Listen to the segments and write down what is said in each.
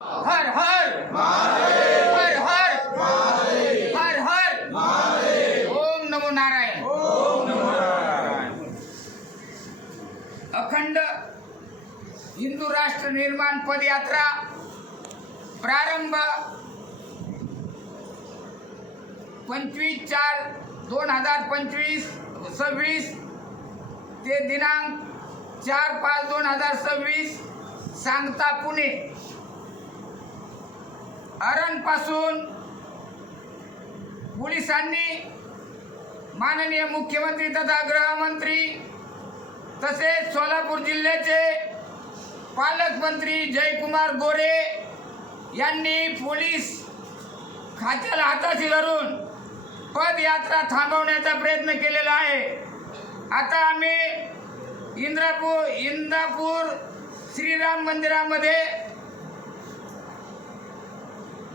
हर हर महादेव, हर हर महादेव, हर हर महादेव, ओम नमो नारायण, ओम नमो नारायण। अखंड हिंदू राष्ट्र निर्माण पदयात्रा प्रारंभ 25/4/2026 ते दिनांक 4/5/2026 सांगता पुणे अरणपासून पोलिसांनी माननीय मुख्यमंत्री तथा गृहमंत्री तसेच सोलापूर जिल्ह्याचे पालकमंत्री जयकुमार गोरे यांनी पोलीस खात्याला हाताशी धरून पदयात्रा थांबवण्याचा प्रयत्न केलेला आहे। आता आम्ही इंदापूर श्रीराम मंदिरामध्ये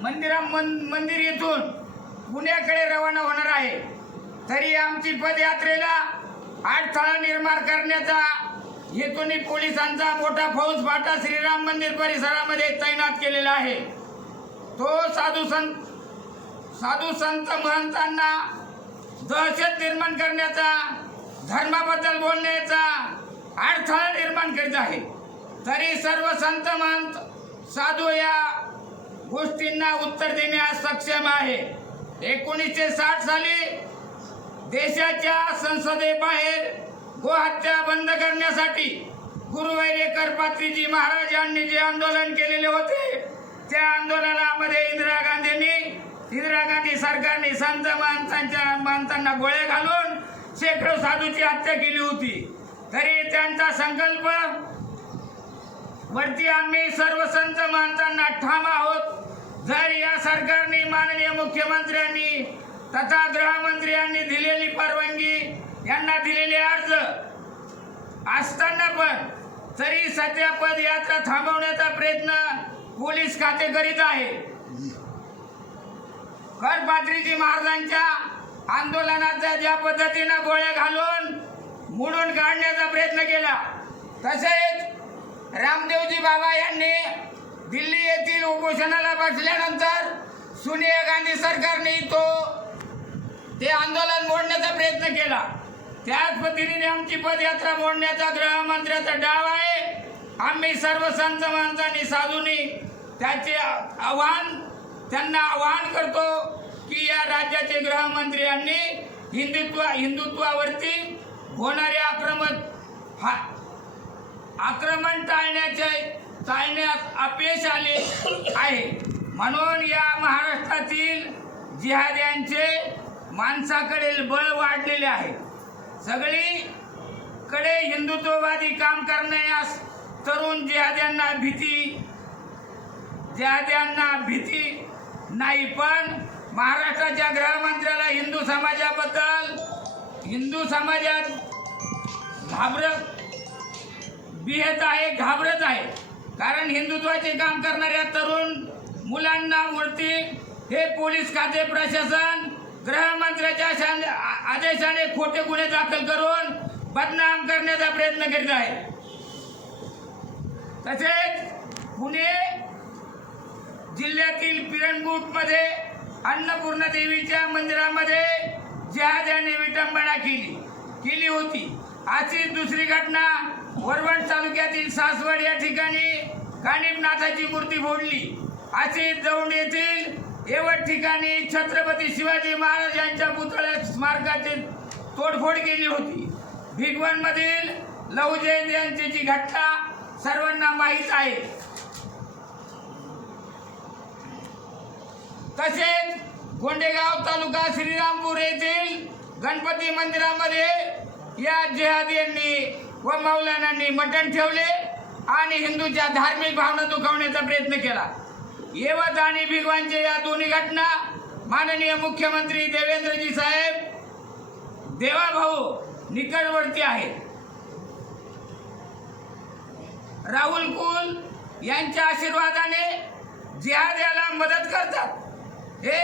मंदिर येथून पुण्याकडे रवाना होणार आहे। तरी आमची पदयात्रेला अडथळा निर्माण करण्याचा हेतूने पोलिसांचा मोठा फौजफाटा श्रीराम मंदिर परिसरामध्ये तैनात केलेला आहे। तो साधू संत महंतांना दहशत निर्माण करण्याचा, धर्माबद्दल बोलण्याचा अडथळा निर्माण करीत आहे। तरी सर्व संत महंत साधू या गोष्टींना उत्तर देण्यास सक्षम आहे। 1960 साली देशाच्या संसदेबाहेर गोहत्या बंद करण्यासाठी गुरुवैरे करपात्रीजी महाराज यांनी जे आंदोलन केलेले होते, त्या आंदोलनामध्ये इंदिरा गांधी सरकारने संत महंतांना गोळ्या घालून शेकडो साधूची हत्या केली होती। तरी त्यांचा संकल्प वरती आम्ही सर्व संत महंतांना ठाम आहोत। जर या सरकारने माननीय मुख्यमंत्र्यांनी तथा गृहमंत्र्यांनी दिलेली परवानगी, यांना दिलेले अर्ज असताना पण तरी सध्या पदयात्रा थांबवण्याचा प्रयत्न पोलीस खाते करीत आहे। करपात्रीजी महाराजांच्या आंदोलनाचा ज्या पद्धतीने गोळ्या घालून मोडून काढण्याचा प्रयत्न केला, तसेच रामदेवजी बाबा यांनी दिल्ली येथील उपोषणाला बसल्यानंतर सोनिया गांधी सरकारने ते आंदोलन मोडण्याचा प्रयत्न केला। त्याच पद्धतीने आमची पदयात्रा मोडण्याचा गृहमंत्र्याचा डाव आहे। आम्ही सर्व संत महंतांनी साधूंनी त्यांना आवाहन करतो की या राज्याचे गृहमंत्री यांनी हिंदुत्वावरती होणारे आक्रमण टाळण्यात अपयश आले आहे। म्हणून या महाराष्ट्रातील जिहाद्यांचे माणसाकडे बळ वाढलेले आहे। सगळीकडे हिंदुत्ववादी काम करण्यास तरुण जिहाद्यांना भीती नाही, पण महाराष्ट्राच्या गृहमंत्र्याला हिंदू समाजात घाबरत आहे। कारण हिंदुत्वाचे काम करणाऱ्या तरुण मुलांना वरती हे पोलीस खाते प्रशासन गृहमंत्र्याच्या आदेशाने खोटे गुन्हे दाखल करून बदनाम करण्याचा प्रयत्न करीत आहे। तसेच पुणे जिल्ह्यातील पिरंगुटमध्ये अन्नपूर्णा देवीच्या मंदिरामध्ये जिहाद्यांनी विटंबना केली होती। अशीच दुसरी घटना वरवण तालुक्यातील सासवड या ठिकाणी कानिपनाथाची मूर्ती फोडली। अशीच दौंड येथील येवट ठिकाणी छत्रपती शिवाजी महाराज यांच्या पुतळ्या स्मारकाची तोडफोड केली होती। भिगवणमधील लहू जयंतीची घटना सर्वांना माहीत आहे। तसेच गोंडेगाव तालुका श्रीरामपूर येथील गणपती मंदिरामध्ये या जिहादींनी व मौलानांनी मटण ठेवले आणि हिंदूच्या धार्मिक भावना दुखावण्याचा प्रयत्न केला। येवत आणि भिगवणच्या या दोन्ही घटना माननीय मुख्यमंत्री देवेंद्रजी साहेब देवाभाऊ निकटवर्ती आहेत। राहुल कुल यांच्या आशीर्वादाने जिहाद्याला मदत करतात। हे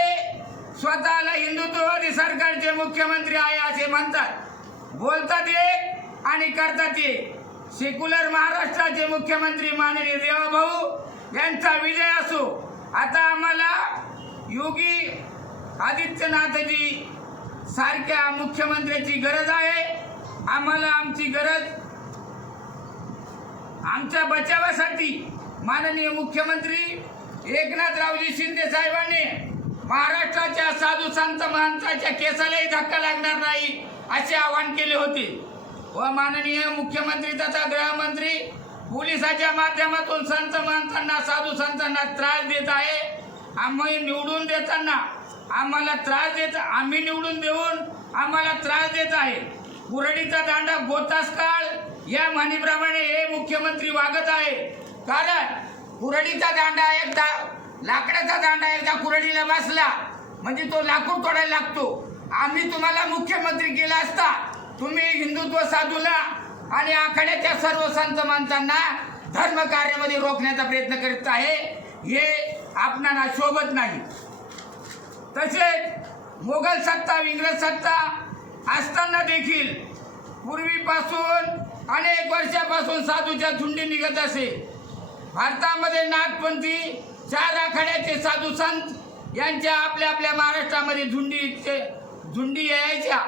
स्वतःला हिंदुत्ववादी सरकारचे मुख्यमंत्री आहे असे म्हणतात, बोलतात एक आणि करतात एक। सेक्युलर महाराष्ट्राचे मुख्यमंत्री माननीय देवाभाऊ यांचा विजय असो. आता आम्हाला योगी आदित्यनाथजी सारख्या मुख्यमंत्र्याची गरज आहे. आम्हाला आमची गरज आमच्या बचावासाठी माननीय मुख्यमंत्री एकनाथरावजी शिंदे साहेबांनी महाराष्ट्राच्या साधू संत महंतांच्या केसालाही धक्का लागणार नाही असे आवाहन केले होते. व माननीय मुख्यमंत्री तथा गृहमंत्री पोलिसाच्या माध्यमातून संत महंतांना साधू संतांना त्रास देत आहे. आम्ही निवडून देताना आम्हाला त्रास देत आम्ही निवडून देऊन आम्हाला त्रास देत आहे. कुऱ्हाडीचा दांडा गोतास काळ या म्हणीप्रमाणे हे मुख्यमंत्री वागत आहे. कारण कुऱ्हाडीचा दांडा एकदा लाकडाचा दांडा एकदा कुऱ्हाडीला बसला म्हणजे तो लाकूड तोडायला लागतो. आम्ही तुम्हाला मुख्यमंत्री केला असता तुम्ही हिंदुत्व साधूला आणि आखाड्याच्या सर्व संत माणसांना धर्म कार्यामध्ये रोखण्याचा प्रयत्न करीत आहे. हे आपणाला शोभत नाही. तसेच मोगल सत्ता इंग्रज सत्ता असताना देखील पूर्वीपासून अनेक वर्षापासून साधूच्या झुंडी निघत असे. भारतामध्ये नाथपंथी 4 आखाड्याचे साधू संत यांच्या आपल्या आपल्या महाराष्ट्रामध्ये झुंडी यायच्या.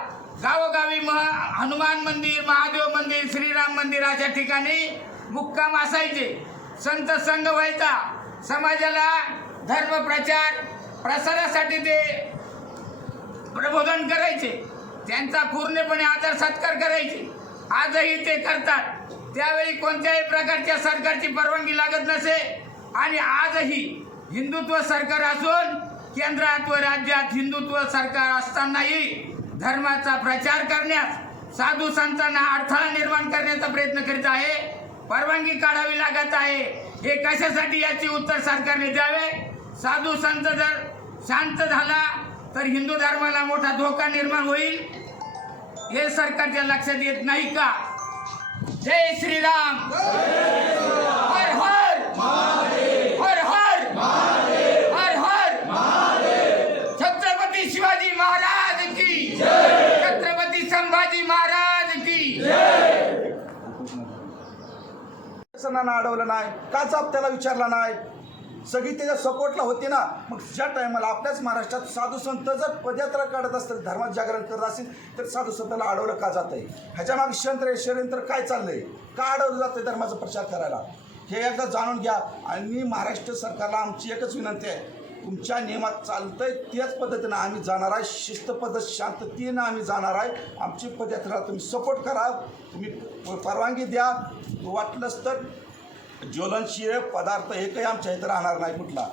गावोगावी हनुमान मंदिर, महादेव मंदिर, श्रीराम मंदिर अशा ठिकाणी मुक्काम असायचे. संत संघ व्हायचा. समाजाला धर्म प्रसारासाठी ते प्रबोधन करायचे. त्यांचा पूर्णपणे आदर सत्कार करायचे. आजही ते करतात. त्यावेळी कोणत्याही प्रकारच्या सरकारची परवानगी लागत नसे. आणि आजही हिंदुत्व सरकार असून केंद्रात व राज्यात हिंदुत्व सरकार असतानाही धर्माचा प्रचार करण्यास साधू संतांना अडथळा निर्माण करण्याचा प्रयत्न करीत आहे. परवानगी काढावी लागत आहे. हे कशासाठी याचे उत्तर सरकारने द्यावे. साधू संत जर शांत झाला तर हिंदू धर्माला मोठा धोका निर्माण होईल. हे सरकारच्या लक्षात येत नाही का. जय श्रीराम. हर हर हर हर हर हर. छत्रपती शिवाजी महाराज की जय. छत्रपती संभाजी महाराज की जय. सणांना अडवलं नाही का, जाब त्याला विचारला नाही. सगळी त्याच्या सपोर्टला होती ना. मग ज्या टायमाला आपल्याच महाराष्ट्रात साधू संत जर पदयात्रा काढत असतील, धर्मात जागरण करत असतील, तर साधू संतांना अडवलं का जात आहे. ह्याच्या मागे षडयंत्र काय चाललंय, का अडवलं जातंय धर्माचा प्रचार करायला, हे एकदा जाणून घ्या. आणि महाराष्ट्र सरकारला आमची एकच विनंती आहे, तुमच्या नियमात चालतंय त्याच पद्धतीनं आम्ही जाणार आहे. शिस्त पद्धत शांततेनं आम्ही जाणार आहे. आमची पदयात्रा तुम्ही सपोर्ट करा, तुम्ही परवानगी द्या. वाटलंच तर ज्वलनशील पदार्थ एकही आमच्या इथं राहणार नाही. कुठला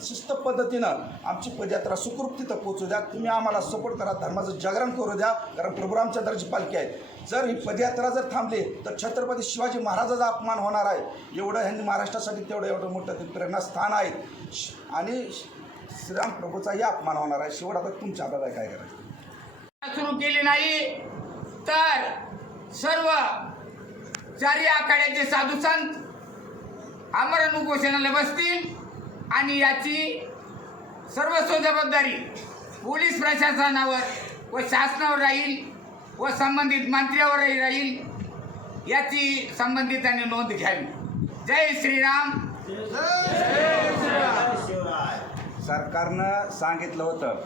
शिस्त पद्धतीनं आमची पदयात्रा सुखरूप तिथं पोहोचू द्या. तुम्ही आम्हाला सपोर्ट करा, धर्माचं जागरण करू द्या. कारण प्रभू रामचंद्राची पालखी आहे. जर ही पदयात्रा जर थांबली तर छत्रपती शिवाजी महाराजाचा अपमान होणार आहे. एवढं ह्यांनी महाराष्ट्रासाठी एवढं मोठं ते प्रेरणास्थान आहे. आणि श्रीराम प्रभूचाही अपमान होणार आहे. शेवट आता तुमच्या हातात आहे काय करायचं. सुरू केली नाही तर सर्व 4 आखाड्याचे साधू संत आमरण उपोषणाला बसतील. आणि याची सर्वस्व जबाबदारी पोलीस प्रशासनावर व शासनावर राहील व संबंधित मंत्र्यावरही राहील. याची संबंधितांनी नोंद घ्यावी. जय श्रीराम. सरकारनं सांगितलं होतं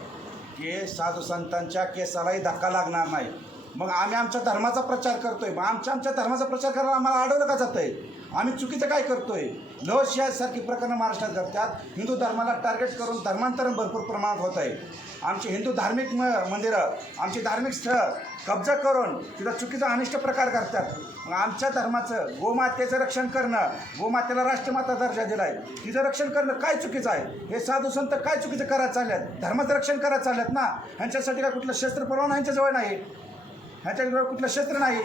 की साधू संतांच्या केसालाही धक्का लागणार नाही. मग आम्ही आमच्या धर्माचा प्रचार करतोय. मग आमच्या धर्माचा प्रचार करायला आम्हाला अडवलं का जात आहे. आम्ही चुकीचं काय करतोय. लवशियासारखी प्रकरणं महाराष्ट्रात घडतात. हिंदू धर्माला टार्गेट करून धर्मांतरण भरपूर प्रमाणात होत आहे. आमची हिंदू धार्मिक मंदिरं, आमची धार्मिक स्थळं कब्जा करून तिथं चुकीचा अनिष्ट प्रकार करतात. मग आमच्या धर्माचं गोमातेचं रक्षण करणं, गोमातेला राष्ट्रमाता दर्जा दिला आहे, तिचं रक्षण करणं काय चुकीचं आहे. हे साधू संत काय चुकीचं करायला चालल्यात, धर्माचं रक्षण करायला चालल्यात ना. ह्यांच्यासाठी काय कुठलं शस्त्र परवाना ह्यांच्याजवळ नाही, ह्यांच्याजवळ कुठलं शस्त्र नाही.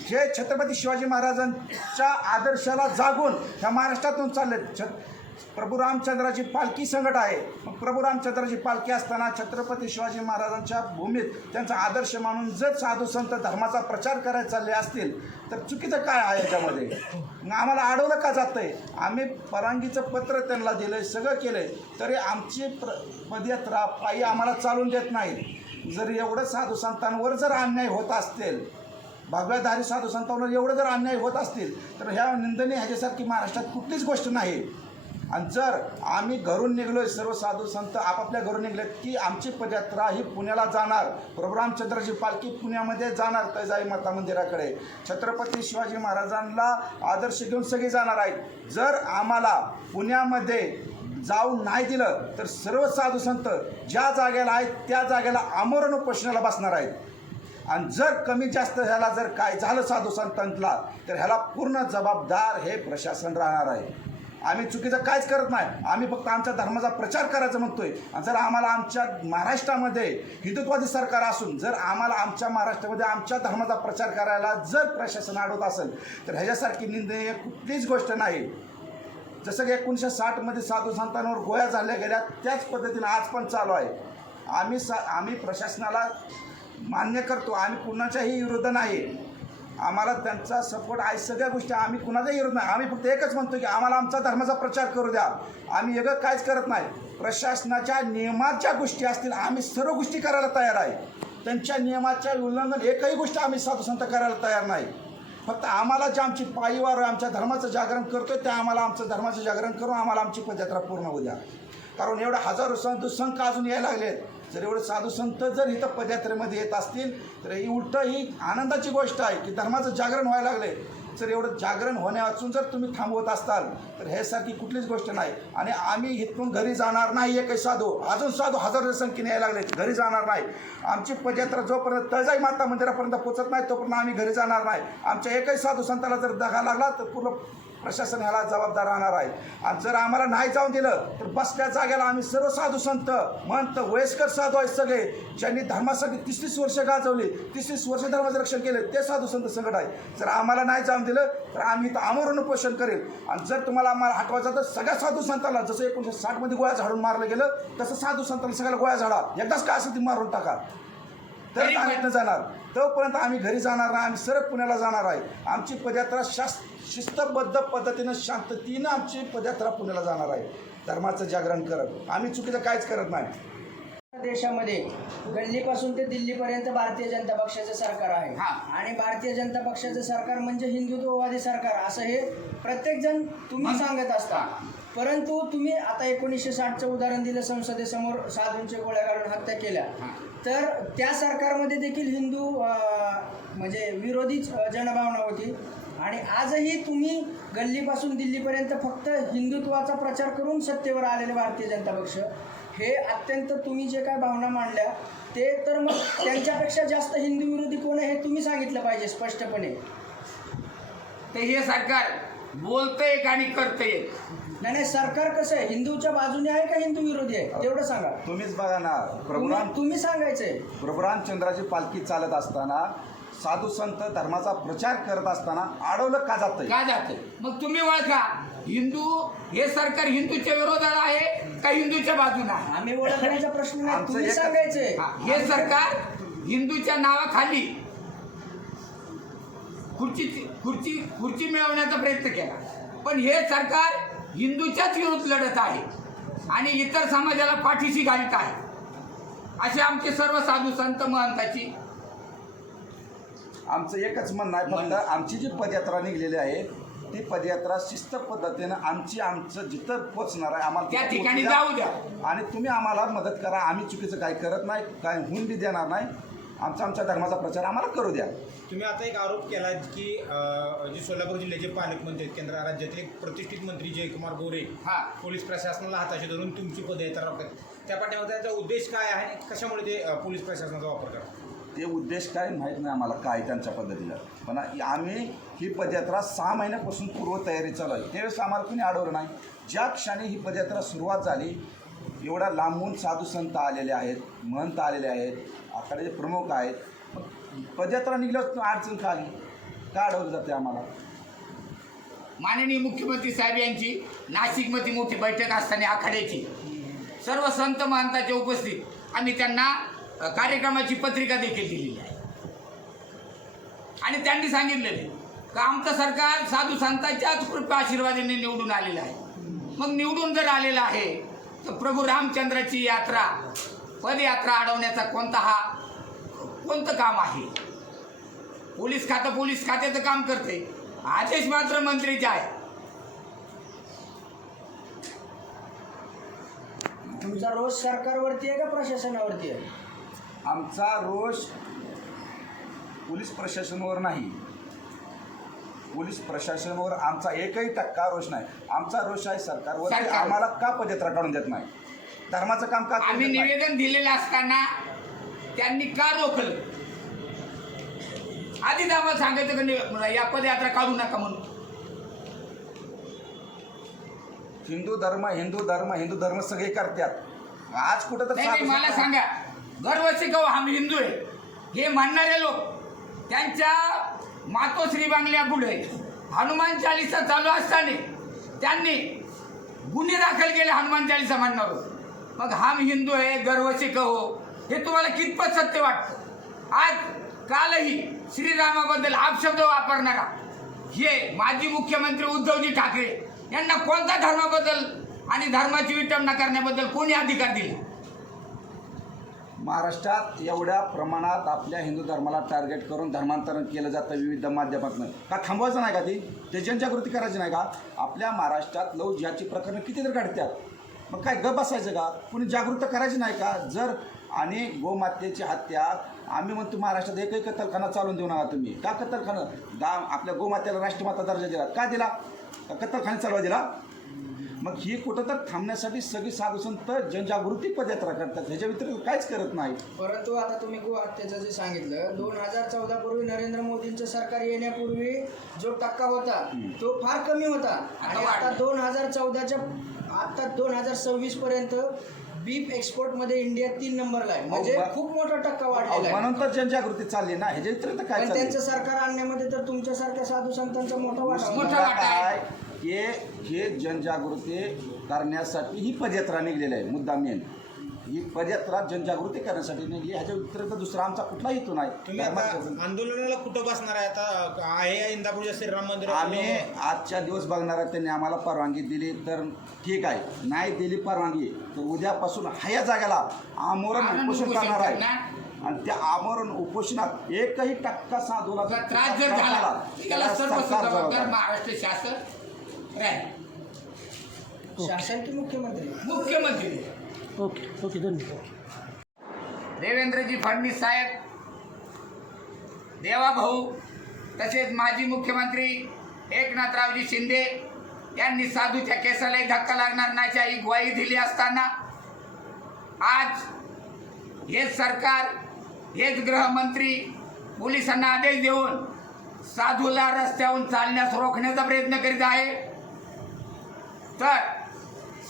जे छत्रपती शिवाजी महाराजांच्या आदर्शाला जागून ह्या महाराष्ट्रातून चाललेत. प्रभू रामचंद्राची पालखी संकट आहे. मग प्रभू रामचंद्राची पालखी असताना छत्रपती शिवाजी महाराजांच्या भूमीत त्यांचा आदर्श मानून जर साधू संत धर्माचा प्रचार करायला चालले असतील तर चुकीचं काय आहे याच्यामध्ये. आम्हाला अडवलं का जातं आहे. आम्ही परवानगीचं पत्र त्यांना दिलं आहे, सगळं केलं आहे, तरी आमची पदयात्रा पायी आम्हाला चालून देत नाहीत. जर एवढं साधू संतांवर जर अन्याय होत असतील भगव्याधारी साधू संतांवर एवढं जर अन्याय होत असतील तर ह्या निंदनीय ह्याच्यासारखी महाराष्ट्रात कुठलीच गोष्ट नाही. आणि जर आम्ही घरून निघलोय, सर्व साधू संत आपापल्या घरून निघलेत की आमची पदयात्रा ही पुण्याला जाणार, प्रभू रामचंद्राची पालखी पुण्यामध्ये जाणार तैजाई माता मंदिराकडे, छत्रपती शिवाजी महाराजांना आदर्श घेऊन सगळे जाणार आहेत. जर आम्हाला पुण्यामध्ये जाऊ नाही दिलं तर सर्व साधू संत ज्या जागेला आहेत त्या जागेला आमरण उपोषणाला बसणार आहेत. आणि जर कमी जास्त ह्याला जर काय झालं साधू संतांना तर ह्याला पूर्ण जबाबदार हे प्रशासन राहणार आहे. आम्ही चुकीचं काहीच करत नाही, आम्ही फक्त आमच्या धर्माचा प्रचार करायचा म्हणतोय. आणि जर आम्हाला आमच्या महाराष्ट्रामध्ये हिंदुत्वादी सरकार असून जर आम्हाला आमच्या महाराष्ट्रामध्ये आमच्या धर्माचा प्रचार करायला जर प्रशासन अडवत असेल तर ह्याच्यासारखी निंदनीय कुठलीच गोष्ट नाही. जसं की 1960मध्ये साधू संतांवर गोळ्या झाल्या गेल्या त्याच पद्धतीनं आज पण चालू आहे. आम्ही प्रशासनाला मान्य करतो, आम्ही कुणाच्याही विरुद्ध नाही, आम्हाला त्यांचा सपोर्ट आहे, सगळ्या गोष्टी आम्ही कुणाचाही विरोध नाही. आम्ही फक्त एकच म्हणतो की आम्हाला आमचा धर्माचा प्रचार करू द्या. आम्ही वेगळं काहीच करत नाही. प्रशासनाच्या नियमात ज्या गोष्टी असतील आम्ही सर्व गोष्टी करायला तयार आहे. त्यांच्या नियमाच्या उल्लंघन एकही गोष्ट आम्ही साधू संत करायला तयार नाही. फक्त आम्हाला जे आमची पायीवार आमच्या धर्माचं जागरण करतोय ते आम्हाला आमचं धर्माचं जागरण करून आम्हाला आमची पदयात्रा पूर्ण होऊ द्या. कारण एवढे हजारो साधू संत अजून यायला लागलेत. जर एवढे साधू संत जर इथं पदयात्रेमध्ये येत असतील तर ही उलट ही आनंदाची गोष्ट आहे की धर्माचं जागरण व्हायला लागले. जर एवढं जागरण होण्यावाचून जर तुम्ही थांबवत असताल तर ह्यासारखी कुठलीच गोष्ट नाही. आणि आम्ही इथून घरी जाणार नाही. एकही साधू अजून साधू हजारो संख्येने यायला लागले, घरी जाणार नाही. आमची पदयात्रा जोपर्यंत तळजाई माता मंदिरापर्यंत पोचत नाही तोपर्यंत आम्ही घरी जाणार नाही. आमच्या एकही साधू संताला जर दगा लागला तर पूर्ण प्रशासन ह्याला जबाबदार राहणार आहे. आणि जर आम्हाला नाही जाऊन दिलं तर बसल्या जागेला आम्ही सर्व साधू संत महंत वयस्कर साधू आहेत सगळे ज्यांनी धर्मासाठी 30 वर्ष गाजवली, 30 वर्ष धर्माचं रक्षण केले ते साधू संत संकट आहे. जर आम्हाला नाही जाऊन दिलं तर आम्ही इथं आमरण उपोषण करेल. आणि जर तुम्हाला आम्हाला हटवायचं तर सगळ्या साधू संतांना जसं 1960मध्ये गोळ्या झाडून मारलं गेलं तसं साधू संतांना सगळ्याला गोळ्या झाडा, एकदाच काय असेल ती मारून टाका, तर आम्ही इथं जाणार. तोपर्यंत आम्ही घरी जाणार नाही, आम्ही सरळ पुण्याला जाणार आहे. आमची पदयात्रा शिस्तबद्ध पद्धतीनं शांततेनं आमची पदयात्रा पुण्याला जाणार आहे, धर्माचं जागरण करत. आम्ही चुकीचं काहीच करत नाही. देशामध्ये गल्लीपासून ते दिल्लीपर्यंत भारतीय जनता पक्षाचं सरकार आहे. आणि भारतीय जनता पक्षाचं सरकार म्हणजे हिंदुत्ववादी सरकार असं हे प्रत्येकजण तुम्ही सांगत असता. परंतु तुम्ही आता 1960चं उदाहरण दिलं, संसदेसमोर साधूंच्या गोळ्या घालून हत्या केल्या. तर त्या सरकारमध्ये देखील हिंदू म्हणजे विरोधीच जनभावना होती. आणि आजही तुम्ही गल्लीपासून दिल्लीपर्यंत फक्त हिंदुत्वाचा प्रचार करून सत्तेवर आलेले भारतीय जनता पक्ष हे अत्यंत तुम्ही जे काय भावना मांडल्या ते तर मग त्यांच्यापेक्षा जास्त हिंदू विरोधी कोण आहे हे तुम्ही सांगितलं पाहिजे स्पष्टपणे. तर हे सरकार बोलतंय आणि करतंय. नाही, सरकार कसं आहे, हिंदूच्या बाजूने आहे का हिंदू विरोधी आहे तेवढं सांगा. तुम्हीच बघा ना, तुम्ही सांगायचंय. प्रभू रामचंद्राची पालखी चालत असताना साधू संत धर्माचा प्रचार करत असताना अडवलं का जातंय? मग तुम्ही ओळखा, हिंदू हे सरकार हिंदूच्या विरोधात आहे का हिंदूच्या बाजूला आहे? आम्ही ओळखण्याचा प्रश्न नाही, तुम्ही सांगायचंय. हे सरकार हिंदूच्या नावाखाली खुर्ची मिळवण्याचा प्रयत्न केला, पण हे सरकार हिंदूच्याच विरोधात लढत आहे आणि इतर समाजाला पाठीशी घालत आहे. असे आमचे सर्व साधू संत महंताची आमचं एकच म्हणणं आहे. फक्त आमची जी पदयात्रा निघलेली आहे ती पदयात्रा शिस्त पद्धतीनं आमचं जिथं पोचणार आहे आम्हाला त्या ठिकाणी जाऊ द्या. आणि तुम्ही आम्हाला मदत करा. आम्ही चुकीचं काही करत नाही, काय होऊन बी देणार नाही. आमच्या धर्माचा प्रचार आम्हाला करू द्या. तुम्ही आता एक आरोप केला की जे सोलापूर जिल्ह्याचे पालकमंत्री आहेत, केंद्र राज्यातील एक प्रतिष्ठित मंत्री जयकुमार गोरे पोलीस प्रशासनाला हाताशी धरून तुमची पदयात्रा राबतात. त्या पाठीमागे त्यांचा उद्देश काय आहे, कशामुळे ते पोलीस प्रशासनाचा वापर करतात? ते उद्देश काय माहीत नाही आम्हाला काय त्यांच्या पद्धतीनं, पण आम्ही ही पदयात्रा 6 महिन्यापासून पूर्वतयारी चालू आहे. त्यावेळेस आम्हाला कोणी अडवलं नाही. ज्या क्षणी ही पदयात्रा सुरुवात झाली एवढा लांबून साधू संत आलेले आहेत, महंत आलेले आहेत, आखाड्याचे प्रमुख आहेत. पदयात्रा निघल्यावर अडचण का आली, का अडवलं जाते आम्हाला? माननीय मुख्यमंत्री साहेब यांची नाशिकमध्ये मोठी बैठक असताना आखाड्याची सर्व संत महंताच्या उपस्थित आम्ही त्यांना कार्यक्रमाची पत्रिका देखील दिलेली आहे आणि त्यांनी सांगितलेले की आमचं सरकार साधू संतांच्याच कृपा आशीर्वादाने निवडून आलेलं आहे. मग निवडून जर आलेलं आहे तर प्रभू रामचंद्राची यात्रा पदयात्रा अडवण्याचा कोणतं काम आहे? पोलीस खात्याचं काम करते, आदेश मात्र मंत्रीचे आहे. तुमचा रोष सरकारवरती आहे का प्रशासनावरती आहे? आमचा रोष पोलीस प्रशासनावर नाही, पोलीस प्रशासनावर आमचा एकही टक्का रोष नाही. आमचा रोष आहे सरकारवर. आम्हाला का पदयात्रा काढून देत नाही, धर्माचं काम का आम्ही निवेदन दिलेलं असताना त्यांनी का रोखलं? आधीच आम्हाला सांगायचं का या पदयात्रा काढू नका म्हणून. हिंदू धर्म सगळे करतात. आज कुठं तर नाही, मला सांगा, दरवर्षी कहू आम्ही हिंदू आहे हे म्हणणारे लोक त्यांच्या मातोश्री बांगल्या पुढे हनुमान चालीसा चालू असताना त्यांनी गुन्हे दाखल केले हनुमान चालीसा म्हणणार. मग हम हिंदू आहे दरवर्षी कहो, हे तुम्हाला कितपत सत्य वाटतं? आज कालही श्रीरामाबद्दल अपशब्द वापरणारा हे माजी मुख्यमंत्री उद्धवजी ठाकरे यांना कोणत्या धर्माबद्दल आणि धर्माची विटंबना करण्याबद्दल कोणी अधिकार दिला? महाराष्ट्रात एवढ्या प्रमाणात आपल्या हिंदू धर्माला टार्गेट करून धर्मांतरण केलं जातं विविध माध्यमातून. का थांबवायचं नाही का? ते जनजागृती करायची नाही का? आपल्या महाराष्ट्रात लव जिहादची प्रकरणं किती तर काढतात, मग काय गप बसायचं का? कुणी जागृत करायची नाही का? जर आणि गोमातेची हत्या आम्ही म्हणतो महाराष्ट्रात एकही कत्तलखाना चालून देऊ नका तुम्ही. का कत्तलखाना? आपल्या गोमातेला राष्ट्रमाता दर्जा दिला का दिला? का कत्तलखाना चालवा दिला? मग ही कुठं तर थांबण्यासाठी सगळी साधुसंत जनजागृती पदयात्रा करतात, ह्याच्या व्यतिरिक्त काहीच करत नाही. परंतु आता तुम्ही गो हत्येचं जे सांगितलं, 2014 पूर्वी नरेंद्र मोदींचं सरकार येण्यापूर्वी जो टक्का होता तो फार कमी होता आणि आता 2026 पर्यंत बीफ एक्सपोर्ट मध्ये इंडिया 3 नंबरला आहे. म्हणजे खूप मोठा टक्का वाढलेला आहे. म्हणून तर जनजागृती चालली ना, ह्याच्या व्यतिरिक्त काय पण चाललंय? त्यांचं सरकार आणण्यामध्ये तर तुमच्यासारख्या साधू संतांचा मोठा वाटा होता. मोठा वाटा आहे. हे जनजागृती करण्यासाठी ही पदयात्रा निघलेली आहे. मुद्दा मेन ही पदयात्रा जनजागृती करण्यासाठी निघली, ह्याच्या व्यतिरिक्त दुसरा आमचा कुठला हेतू नाही. तुम्ही आता आंदोलनाला कुठं बसणार आहे? आता आहे इंदापूरच्या श्रीराम मंदिर. आम्ही आजच्या दिवस बघणार आहे. त्यांनी आम्हाला परवानगी दिली तर ठीक आहे, नाही दिली परवानगी तर उद्यापासून ह्या जागेला आमरण उपोषण करणार आहे. आणि त्या आमरण उपोषणात एकही टक्का साधूला त्रास जर झाला त्याला सर्व जबाबदार महाराष्ट्र शासन राहील. शासन की मुख्यमंत्री. ओके धन्यवाद. देवेंद्रजी फडणवीस साहेब, देवाभाऊ तसेच माजी मुख्यमंत्री एकनाथरावजी शिंदे यांनी साधूच्या केसालाही धक्का लागणार नाही ग्वाही दिली असताना आज हेच सरकार, हेच गृहमंत्री पोलिसांना आदेश देऊन साधूला रस्त्यावरून चालण्यास रोखण्याचा प्रयत्न करीत आहे. तर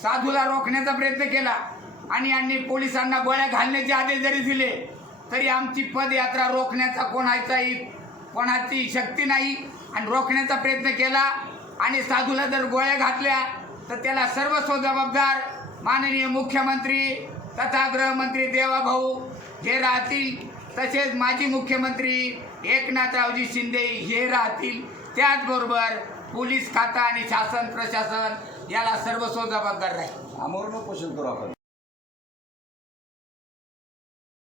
साधूला रोखण्याचा प्रयत्न केला आणि यांनी पोलिसांना गोळ्या घालण्याचे आदेश जरी दिले तरी आमची पदयात्रा रोखण्याचा कोणाची शक्ती नाही. आणि रोखण्याचा प्रयत्न केला आणि साधूला जर गोळ्या घातल्या तर त्याला सर्वस्व जबाबदार माननीय मुख्यमंत्री तथा गृहमंत्री देवाभाऊ हे राहतील, तसेच माजी मुख्यमंत्री एकनाथरावजी शिंदे हे राहतील. त्याचबरोबर पोलीस खातं आणि शासन प्रशासन याला सर्वस्व जबाबदार राहील. आमरण उपोषण करू आपण.